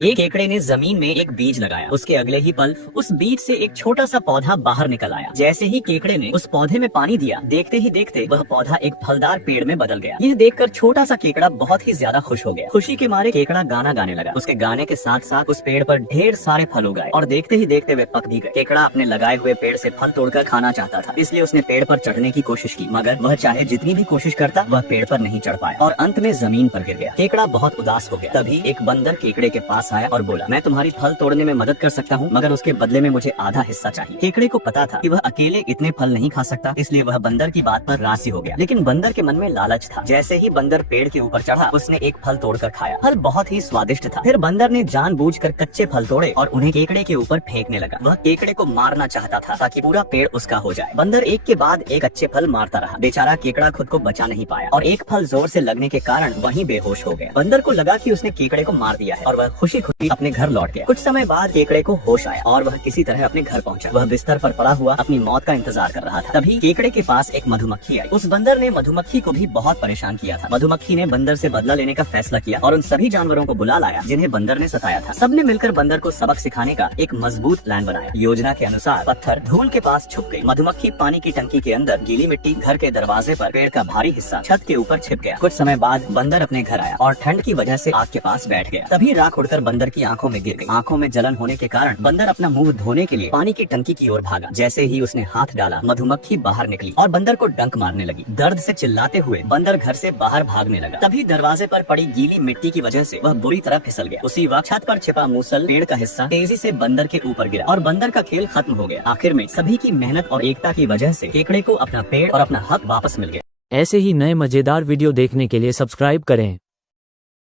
एक केकड़े ने जमीन में एक बीज लगाया। उसके अगले ही पल उस बीज से एक छोटा सा पौधा बाहर निकल आया। जैसे ही केकड़े ने उस पौधे में पानी दिया, देखते ही देखते वह पौधा एक फलदार पेड़ में बदल गया। यह देखकर छोटा सा केकड़ा बहुत ही ज्यादा खुश हो गया। खुशी के मारे केकड़ा गाना गाने लगा। उसके गाने के साथ साथ उस पेड़ पर ढेर सारे फल उगाए और देखते ही देखते वे पक भी गए। केकड़ा अपने लगाए हुए पेड़ से फल तोड़कर खाना चाहता था, इसलिए उसने पेड़ पर चढ़ने की कोशिश की, मगर वह चाहे जितनी भी कोशिश करता वह पेड़ पर नहीं चढ़ पाया और अंत में जमीन पर गिर गया। केकड़ा बहुत उदास हो गया। तभी एक बंदर केकड़े के पास आया और बोला, मैं तुम्हारी फल तोड़ने में मदद कर सकता हूँ, मगर उसके बदले में मुझे आधा हिस्सा चाहिए। केकड़े को पता था कि वह अकेले इतने फल नहीं खा सकता, इसलिए वह बंदर की बात पर राजी हो गया। लेकिन बंदर के मन में लालच था। जैसे ही बंदर पेड़ के ऊपर चढ़ा, उसने एक फल तोड़कर खाया। फल बहुत ही स्वादिष्ट था। फिर बंदर ने जानबूझकर कच्चे फल तोड़े और उन्हें केकड़े के ऊपर फेंकने लगा। वह केकड़े को मारना चाहता था ताकि पूरा पेड़ उसका हो जाए। बंदर एक के बाद एक अच्छे फल मारता रहा। बेचारा केकड़ा खुद को बचा नहीं पाया और एक फल जोर से लगने के कारण वहीं बेहोश हो गया। बंदर को लगा कि उसने केकड़े को मार दिया है और वह खुशी खुशी अपने घर लौट गया। कुछ समय बाद केकड़े को होश आया और वह किसी तरह अपने घर पहुंचा। वह बिस्तर पर पड़ा हुआ अपनी मौत का इंतजार कर रहा था। तभी केकड़े के पास एक मधुमक्खी आई। उस बंदर ने मधुमक्खी को भी बहुत परेशान किया था। मधुमक्खी ने बंदर से बदला लेने का फैसला किया और उन सभी जानवरों को बुला लाया जिन्हें बंदर ने सताया था। सबने मिलकर बंदर को सबक सिखाने का एक मजबूत प्लान बनाया। योजना के अनुसार पत्थर धूल के पास छुप गई। मधुमक्खी पानी की टंकी के अंदर, गीली मिट्टी घर के दरवाजे पर, पेड़ का भारी हिस्सा छत के ऊपर छिप गया। कुछ समय बाद बंदर अपने घर आया और ठंड की वजह से आग के पास बैठ गया। तभी राख उड़कर बंदर की आंखों में गिर गई। आंखों में जलन होने के कारण बंदर अपना मुंह धोने के लिए पानी की टंकी की ओर भागा। जैसे ही उसने हाथ डाला, मधुमक्खी बाहर निकली और बंदर को डंक मारने लगी। दर्द से चिल्लाते हुए बंदर घर से बाहर भागने लगा। तभी दरवाजे पर पड़ी गीली मिट्टी की वजह से वह बुरी तरह फिसल गया। उसी वक्त छत पर छिपा मूसल पेड़ का हिस्सा तेजी से बंदर के ऊपर गिरा और बंदर का खेल खत्म हो गया। आखिर में सभी की मेहनत और एकता की वजह से केकड़े को अपना पेड़ और अपना हक वापस मिल गया। ऐसे ही नए मजेदार वीडियो देखने के लिए सब्सक्राइब करें।